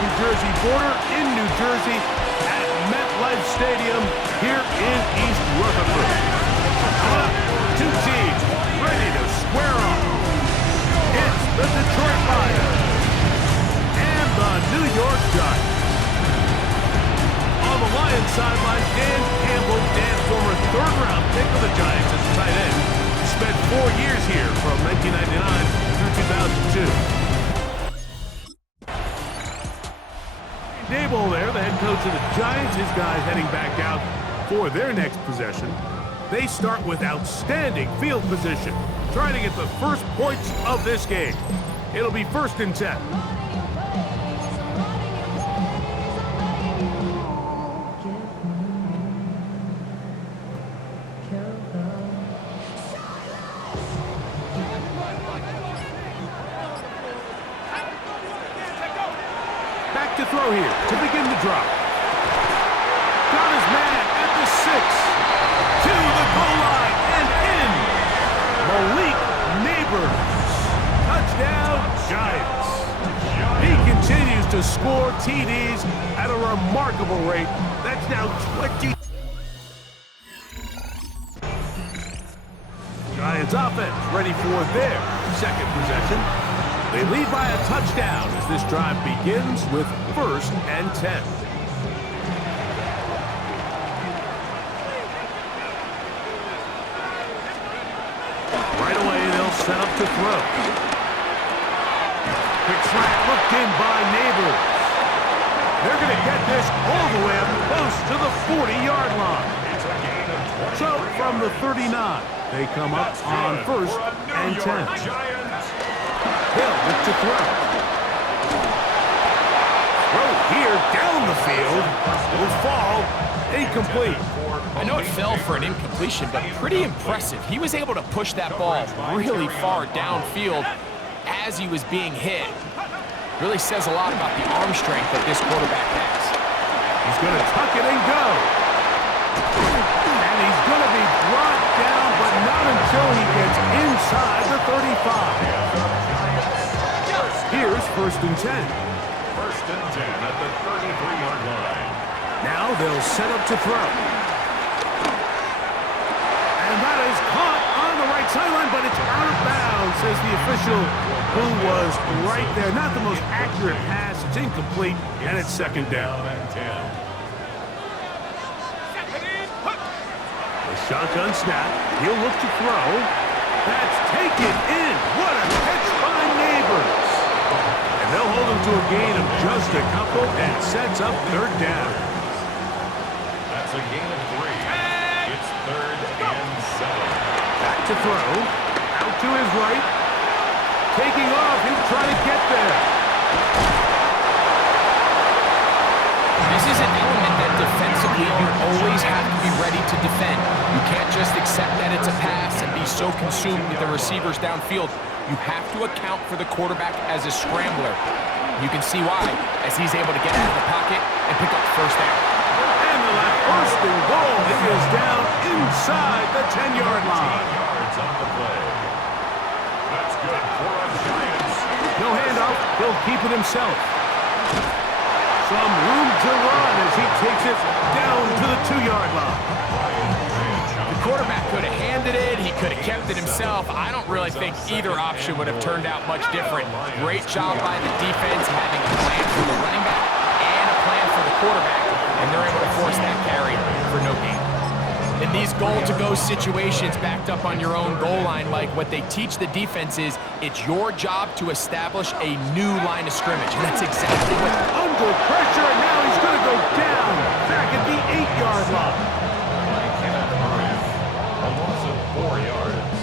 New Jersey border in New Jersey at MetLife Stadium here in East Rutherford. Two teams ready to square off. It's the Detroit Lions and the New York Giants. On the Lions sideline, Dan Campbell, Dan's former third-round pick of the Giants as a tight end, spent 4 years here from 1999 through 2002. Dable there, the head coach of the Giants, his guys heading back out for their next possession. They start with outstanding field position, trying to get the first points of this game. It'll be 1st and 10. Back to throw here to begin the drop. Got his man at the 6. To the goal line and in. Malik Neighbors. Touchdown, Giants. He continues to score TDs at a remarkable rate. That's now 20. Giants offense ready for their second possession. They lead by a touchdown as this drive begins with 1st and 10. Right away, they'll set up to throw. Quick slant looked in by Neighbors. They're going to get this all the way up close to the 40-yard line. So from the 39, they come up on 1st and 10. Hill look to throw. Throw here down the field. Will fall incomplete. I know it fell for an incompletion, but pretty impressive. He was able to push that ball really far downfield as he was being hit. Really says a lot about the arm strength that this quarterback has. He's going to tuck it and go. And he's going to be brought down, but not until he gets inside the 35. Here's 1st and 10. 1st and 10 at the 33-yard line. Now they'll set up to throw. And that is caught on the right sideline, but it's out of bounds, says the official who was right there. Not the most accurate pass. It's incomplete, and it's 2nd down. The shotgun snap. He'll look to throw. That's taken in. What a catch by Neighbors. And they'll hold him to a gain of just a couple and sets up 3rd down. That's a gain of 3. It's 3rd and 7. Back to throw. Out to his right. Taking off. He'll try to get there. This is an element that defensively you always have to be ready to defend. You can't just accept that it's a pass and be so consumed with the receivers downfield. You have to account for the quarterback as a scrambler. You can see why, as he's able to get out of the pocket and pick up 1st down. And the 1st and goal. It goes down inside the 10-yard line. Yards on the play. That's good for the Giants. No handoff. He'll keep it himself. Some room to run as he takes it down to the 2-yard line. The quarterback could have handed it. He could have kept it himself. I don't really think either option would have turned out much different. Great job by the defense having a plan for the running back and a plan for the quarterback, and they're able to force that carry for no gain. In these goal-to-go situations backed up on your own goal line, Mike, what they teach the defense is it's your job to establish a new line of scrimmage, and that's exactly what... Under pressure, and now he's going to go down back at the 8-yard line. A loss of 4 yards.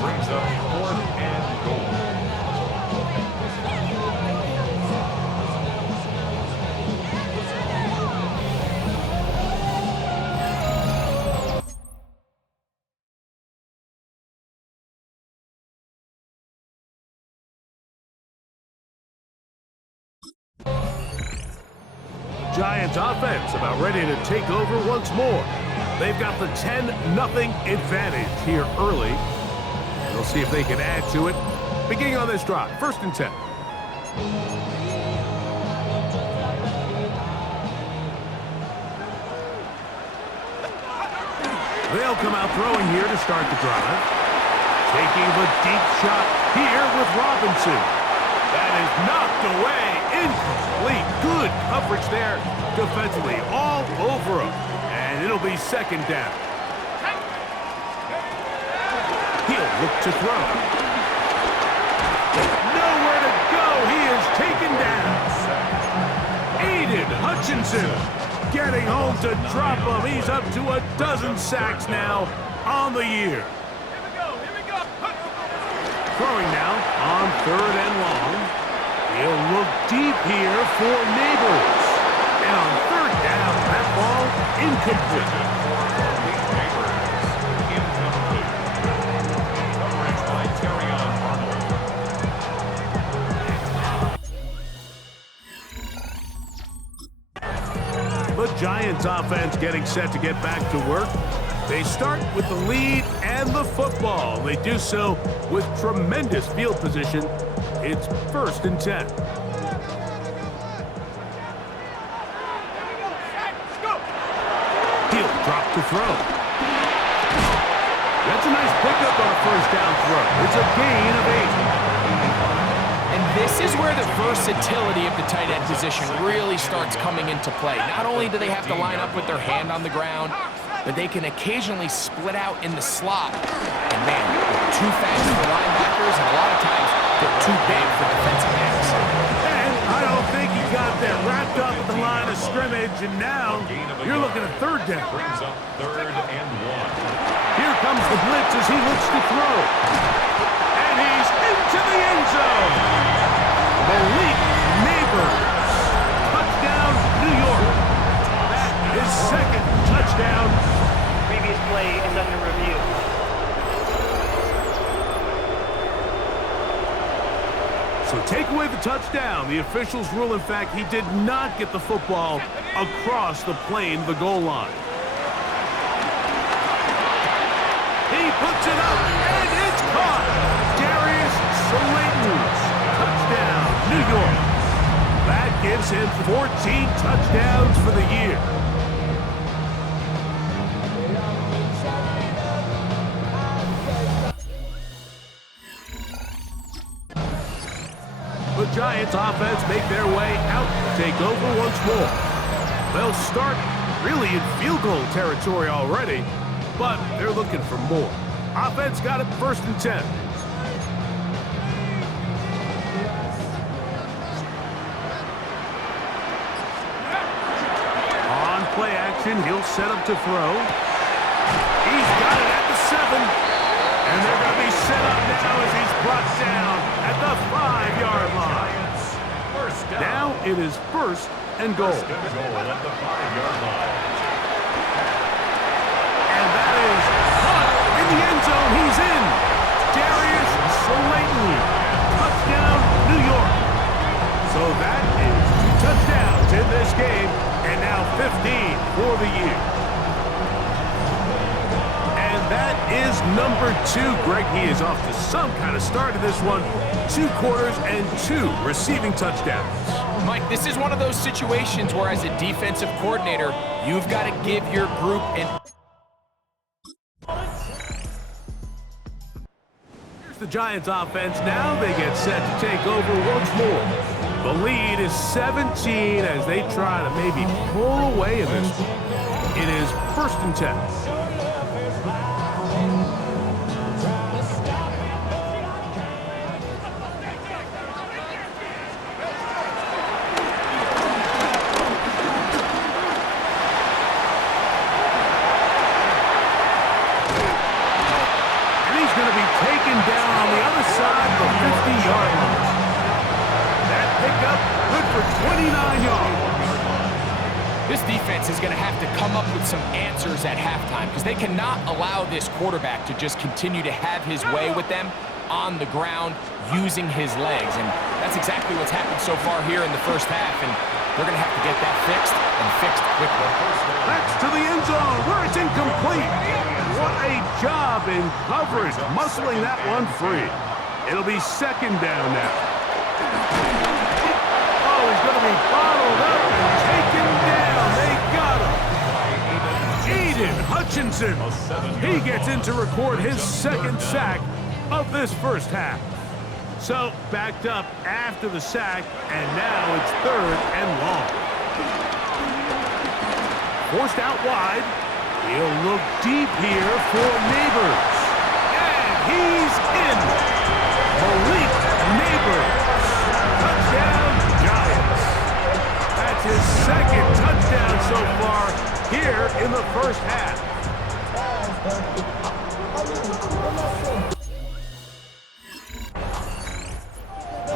Brings up 4th and goal. Giants offense about ready to take over once more. They've got the 10-0 advantage here early. We'll see if they can add to it. Beginning on this drive, 1st and 10. They'll come out throwing here to start the drive. Taking the deep shot here with Robinson. That is knocked away. Incomplete. Good coverage there defensively. All over him. And it'll be second down. He'll look to throw. Nowhere to go. He is taken down. Aiden Hutchinson getting home to drop him. He's up to a dozen sacks now on the year. Throwing now on third and long. He'll look deep here for Neighbors. And on third down, that ball incomplete. The Giants offense getting set to get back to work. They start with the lead and the football. They do so with tremendous field position. It's 1st and 10. He'll drop to throw. That's a nice pickup on a first down throw. It's a gain of 8. And this is where the versatility of the tight end position really starts coming into play. Not only do they have to line up with their hand on the ground, but they can occasionally split out in the slot. And man, they're too fast for linebackers, and a lot of times they're too big for defensive backs. And I don't think he got that wrapped up at the line of scrimmage, and now you're looking at third down. Brings up 3rd and 1. Here comes the blitz as he looks to throw. And he's into the end zone. Malik Neighbors. Touchdown, New York. That is second touchdown. Previous play is under review. So take away the touchdown. The officials rule, in fact, he did not get the football across the plane, the goal line. He puts it up, and it's caught. Darius Slayton's touchdown, New York. That gives him 14 touchdowns for the year. The Giants offense make their way out to take over once more. They'll start really in field goal territory already, but they're looking for more. Offense got it 1st and 10. On play action, he'll set up to throw. He's got it at the 7. And they're going to be set up now as he's brought down at the 5-yard line. Now it is 1st and goal. First and goal at the 5-yard line. And that is caught in the end zone. He's in. Darius Slayton. Touchdown, New York. So that is 2 touchdowns in this game, and now 15 for the year. And that is number 2. Greg, he is off to some kind of start in this one. 2 quarters and 2 receiving touchdowns. Mike, this is one of those situations where as a defensive coordinator, you've got to give your group an... Here's the Giants offense now. They get set to take over once more. The lead is 17 as they try to maybe pull away in this one. It is 1st and 10. Down on the other side of the 50-yard line. That pickup good for 29 yards. This defense is going to have to come up with some answers at halftime because they cannot allow this quarterback to just continue to have his way with them on the ground using his legs. And that's exactly what's happened so far here in the first half. And they're going to have to get that fixed and fixed quickly. That's to the end zone where it's incomplete. What a job in coverage, muscling that one free. It'll be 2nd down now. Oh, he's going to be bottled up and taken down. They got him. Aiden Hutchinson. Gibson. He gets in to record his second sack of this first half. So, backed up after the sack, and now it's 3rd and long. Forced out wide. He'll look deep here for Neighbors. And he's in. Malik Neighbors. Touchdown, Giants. That's his second touchdown so far here in the first half.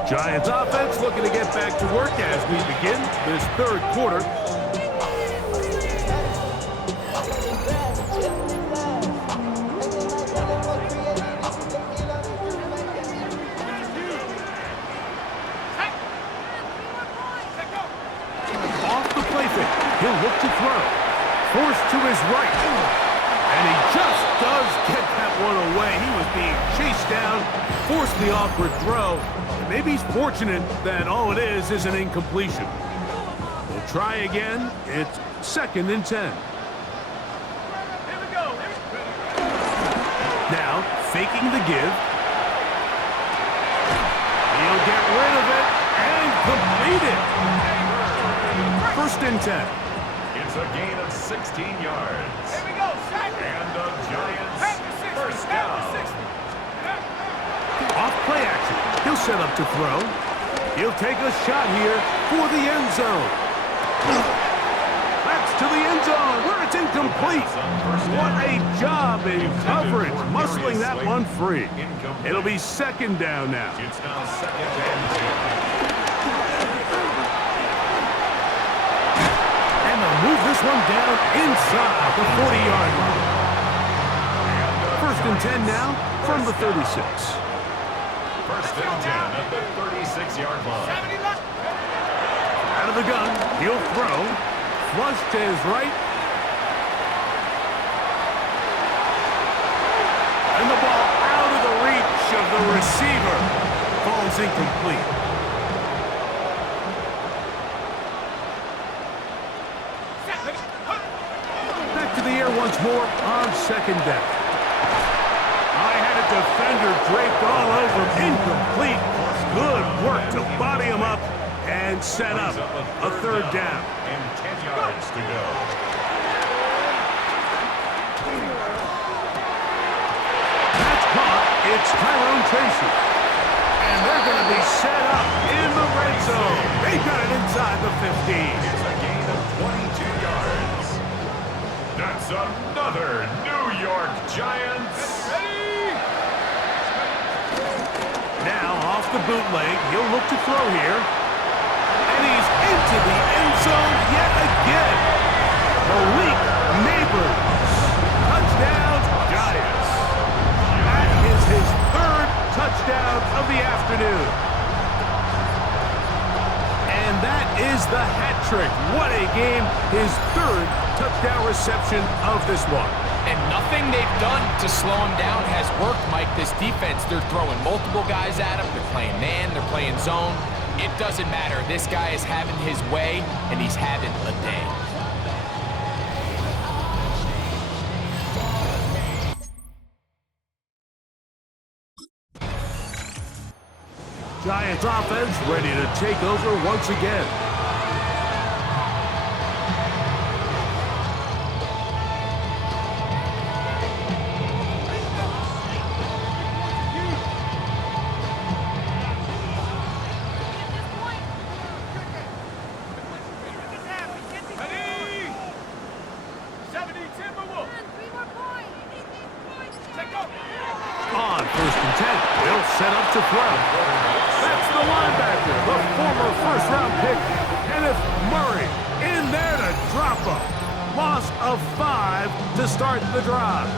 Giants offense looking to get back to work as we begin this 3rd quarter. Off the play fake, he'll look to throw. Forced to his right. And he just does get that one away. He was being chased down, forced the awkward throw. Maybe he's fortunate that all it is an incompletion. We'll try again. It's 2nd and 10. Here we go. Now, faking the give. He'll get rid of it and complete it. 1st and 10. It's a gain of 16 yards. Here we go. And the Giants first down. Off play action. He'll set up to throw. He'll take a shot here for the end zone. That's to the end zone where it's incomplete. What a job in coverage, muscling that one free. It'll be 2nd down now. It's now 2nd and 10. And they'll move this one down inside the 40-yard line. 1st and 10 now from the 36. 1st and 10 at the 36-yard line. Out of the gun, he'll throw. Flush to his right. And the ball out of the reach of the receiver. Falls incomplete. Back to the air once more on 2nd down. I had a defender draped all over him. Incomplete. Good work to body him up and set up a 3rd down. And 10 yards to go. That's caught. It's Tyrone Tracy. And they're going to be set up in the red zone. They got it inside the 15. It's a gain of 22 yards. That's another New York Giants. Now off the bootleg, he'll look to throw here. And he's into the end zone yet again. Malik Neighbors. Touchdown, Giants. That is his 3rd touchdown of the afternoon. And that is the hat trick. What a game. His 3rd touchdown reception of this one. And nothing they've done to slow him down has worked, Mike. This defense, they're throwing multiple guys at him. They're playing man, they're playing zone. It doesn't matter. This guy is having his way, and he's having a day. Giants offense ready to take over once again. On 1st and 10, they'll set up to throw. That's the linebacker, the former first-round pick, Kenneth Murray, in there to drop him. Loss of 5 to start the drive.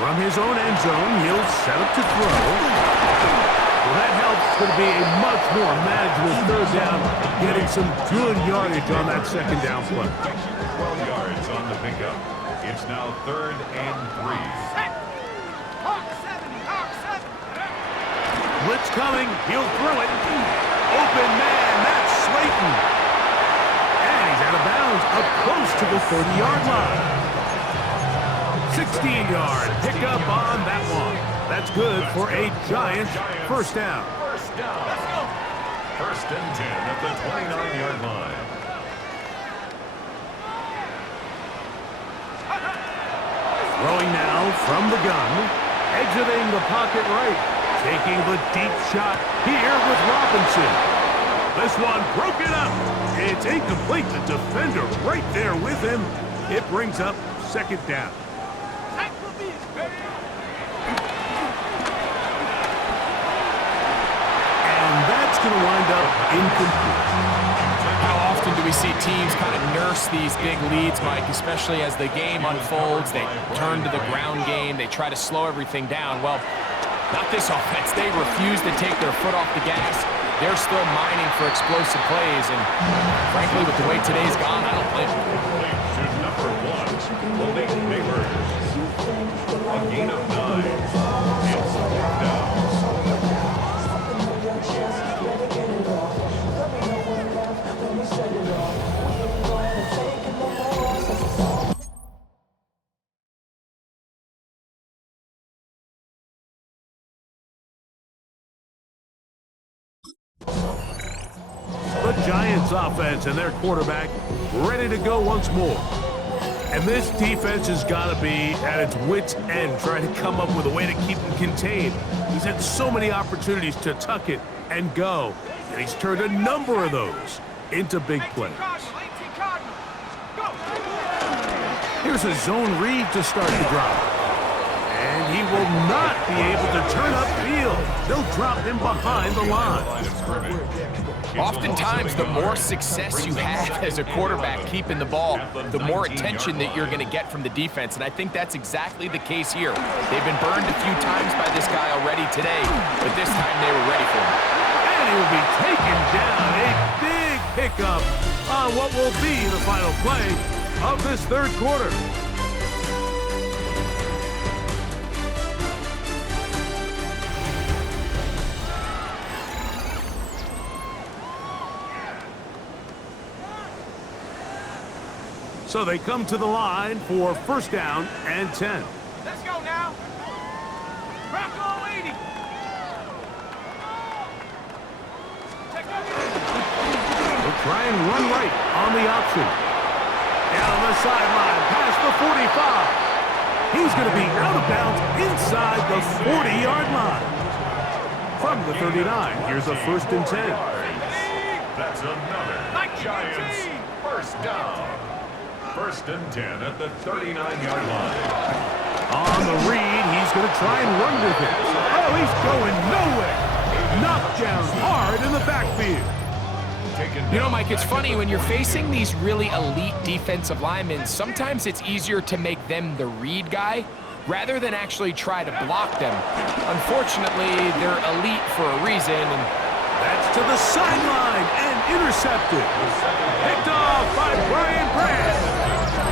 From his own end zone, he'll set up to throw. Well, that helps. It's going to be a much more manageable 3rd down, getting some good yardage on that 2nd down play. 12 yards on the pickup. It's now 3rd and 3. Blitz coming. He'll throw it. Open man, that's Slayton. And he's out of bounds up close to the 30-yard line. 16-yard pickup on that one. That's good for a Giants first down. First down. Let's go. First and 10 at the 29-yard line. Throwing now from the gun. Exiting the pocket right. Taking the deep shot here with Robinson. This one broken up. It's incomplete. The defender right there with him. It brings up second down. And that's going to wind up incomplete. How often do we see teams kind of nurse these big leads, Mike, especially as the game unfolds? They turn to the ground game. They try to slow everything down. Well, not this offense. They refuse to take their foot off the gas. They're still mining for explosive plays, and frankly, with the way today's gone, I don't blame them. To number 1, Malik Neighbors. A gain of 9. It's fourth down. The Giants offense and their quarterback ready to go once more. And this defense has got to be at its wits' end trying to come up with a way to keep him contained. He's had so many opportunities to tuck it and go, and he's turned a number of those into big plays. Here's a zone read to start the drive. And he will not be able to turn upfield. They'll drop him behind the line. Oftentimes, the more success you have as a quarterback keeping the ball, the more attention that you're going to get from the defense, and I think that's exactly the case here. They've been burned a few times by this guy already today, but this time they were ready for him. And he will be taken down. A big pickup on what will be the final play of this third quarter. So they come to the line for first down and 10. Let's go now. Rock all 80. They'll try and run right on the option. Down the sideline, past the 45. He's going to be out of bounds inside the 40-yard line. From the 39, here's a first and 10. That's another Giants first down. First and 10 at the 39-yard line. On the read, he's going to try and run with it. Oh, he's going nowhere. Knocked down hard in the backfield. You know, Mike, it's funny, when you're facing these really elite defensive linemen, sometimes it's easier to make them the read guy rather than actually try to block them. Unfortunately, they're elite for a reason, and that's to the sideline and intercepted. Picked off by Brian Brandt.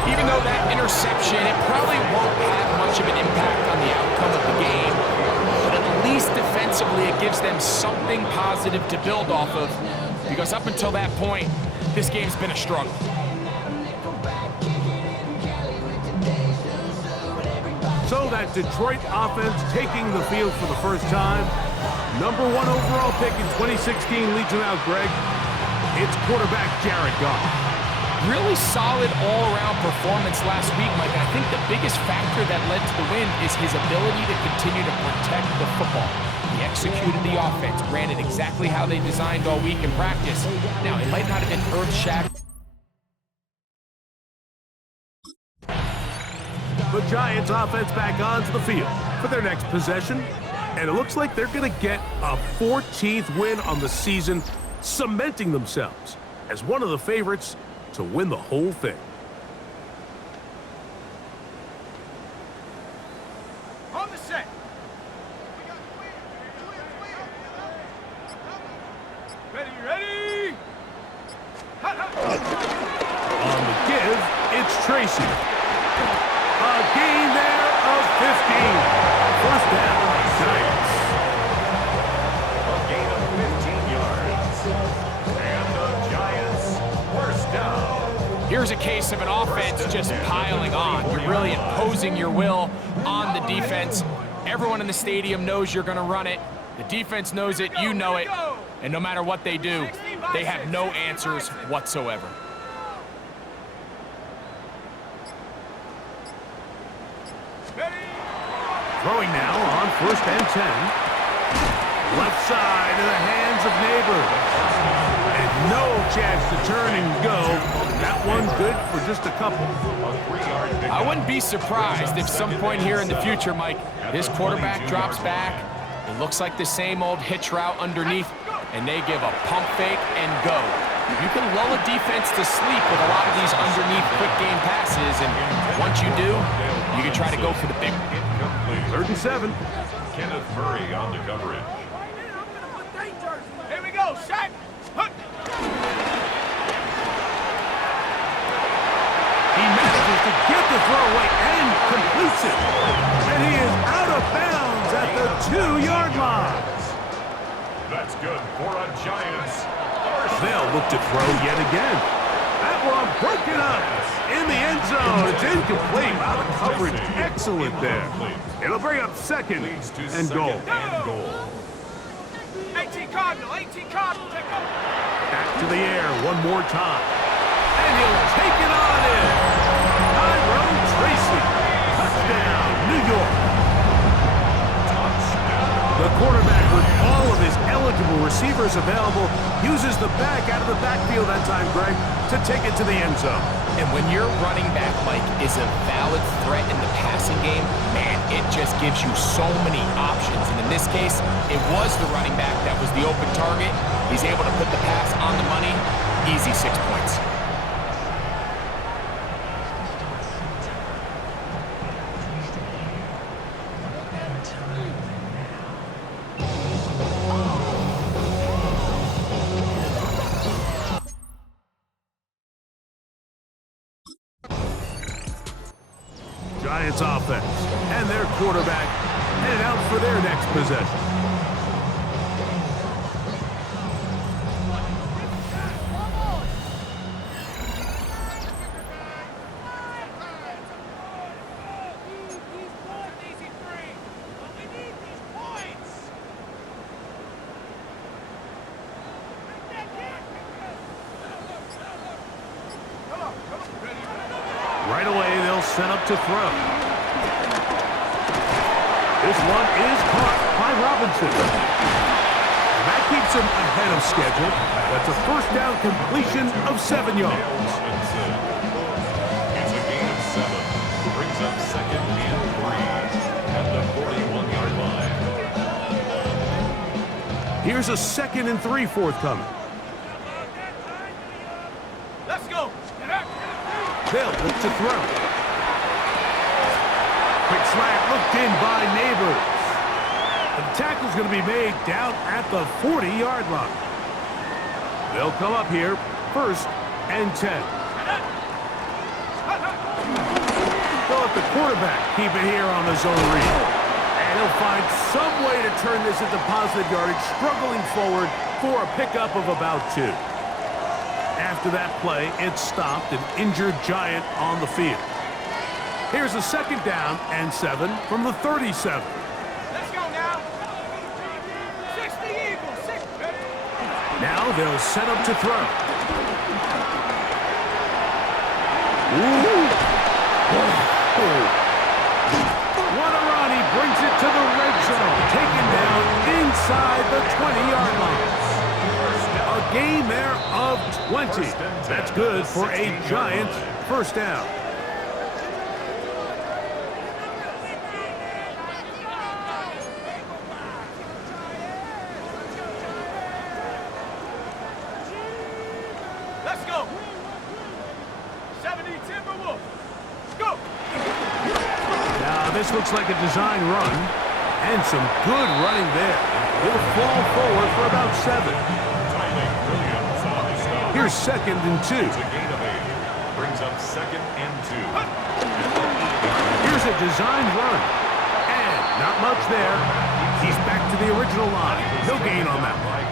Even though that interception, it probably won't have much of an impact on the outcome of the game, but at least defensively it gives them something positive to build off of, because up until that point, this game's been a struggle. So that Detroit offense taking the field for the first time. Number 1 overall pick in 2016 leads him out, Greg. It's quarterback Jared Goff. Really solid all-around performance last week, Mike. I think the biggest factor that led to the win is his ability to continue to protect the football. He executed the offense, ran it exactly how they designed all week in practice. Now, it might not have been earth-shattering. The Giants offense back onto the field for their next possession. And it looks like they're going to get a 14th win on the season, cementing themselves as one of the favorites to win the whole thing. On the set. Ready. On the give, it's Tracy. A gain there of 15. First down, Giants. A gain of 15 yards. here's a case of an offense just piling on. You're really imposing your will on the defense. Everyone in the stadium knows you're going to run it. The defense knows it, you know it, and no matter what they do, they have no answers whatsoever. Throwing now on 1st and 10. Left side in the hands of Neighbors. And no chance to turn and go. That one good for just a couple. I wouldn't be surprised if some point here in the future, Mike, his quarterback drops back. It looks like the same old hitch route underneath, and they give a pump fake and go. You can lull a defense to sleep with a lot of these underneath quick game passes, and once you do, you can try to go for the big one. 3rd and 7. Kenneth Murray on the coverage. Here we go, Shaq. He manages to get the throw away and completes it. And he is out of bounds at the 2-yard line. That's good for a Giants. They'll look to throw yet again. That one broken up in the end zone. It's incomplete. Wow, the coverage excellent there. It'll bring up 2nd and goal. 18 Cardinal, 18 Cardinal, take over. Back to the air one more time. And he'll take it on in. Tyrone Tracy. Touchdown, New York. The quarterback, with all of his eligible receivers available, uses the back out of the backfield that time, Greg, to take it to the end zone. And when your running back, Mike, is a valid threat in the passing game, man, it just gives you so many options. And in this case, it was the running back that was the open target. He's able to put the pass on the money. Easy 6 points. Giants offense and their quarterback headed out for their next possession. Right away, they'll set up to throw. This one is caught by Robinson. And that keeps him ahead of schedule. That's a 1st down completion of 7 yards. It's a gain of 7. Brings up 2nd and 3 at the 41-yard line. Here's a 2nd and 3 forthcoming. Let's go. They'll look to throw. Quick slant looked in by Neighbors. The tackle's going to be made down at the 40-yard line. They'll come up here 1st and 10. They'll let the quarterback keep it here on the zone read. And he'll find some way to turn this into positive yardage, struggling forward for a pickup of about 2. After that play, it stopped an injured Giant on the field. Here's a 2nd down and 7 from the 37. Let's go now. 60 Eagles, 6. Now they'll set up to throw. Ooh. What a run. He brings it to the red zone. Taken down inside the 20-yard line. A gain there of 20. That's good for a Giants 1st down. Let's go. 70 Timberwolves. Go. Now this looks like a design run and some good running there. He'll fall forward for about 7. Here's 2nd and 2. It's a gain of 8. Brings up 2nd and 2. Here's a design run. And not much there. He's back to the original line. No gain on that one.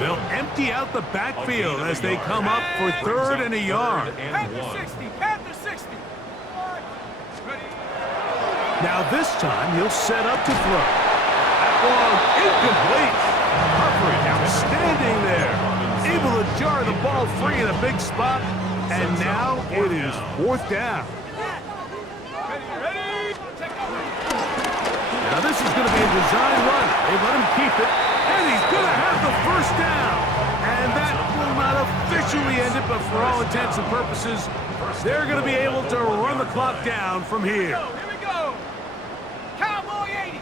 They'll empty out the backfield as they come up for 3rd and a yard. Panther 60, Panther 60. Now this time he'll set up to throw. That ball incomplete. Coverage outstanding there. Able to jar the ball free in a big spot. And now it is 4th down. Ready, take over. Now this is going to be a design run. They let him keep it. And he's going to have the 1st down. And that will not officially end it, but for all intents and purposes, they're going to be able to run the clock down from here. Here we go. Cowboy 80.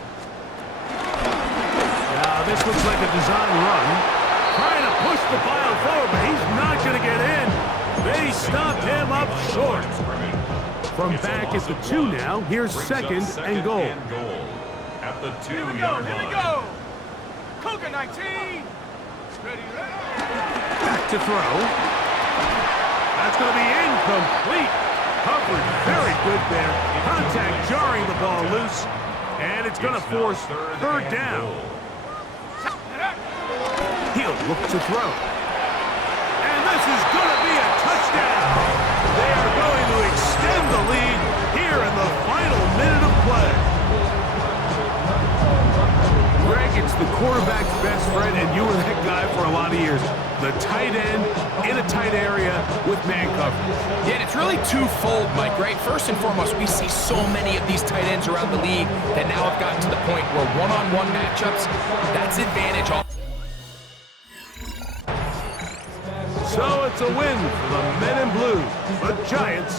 Now this looks like a design run. Trying to push the pile forward, but he's not going to get in. They stopped him up short. From back at the 2 now, here's 2nd and goal. At the 2 Here we go, here we go. Cougar 19. Ready. Back to throw. That's going to be incomplete. Covered very good there. Contact jarring the ball loose. And it's going to force 3rd down. He'll look to throw. And this is going to be a touchdown. They are going to extend the lead here in the final minute of play. Greg, it's the quarterback's best friend, and you were that guy for a lot of years. The tight end in a tight area with man coverage. Yeah, and it's really twofold, Mike, right? First and foremost, we see so many of these tight ends around the league that now have gotten to the point where one-on-one matchups, that's advantage. So it's a win for the men in blue. The Giants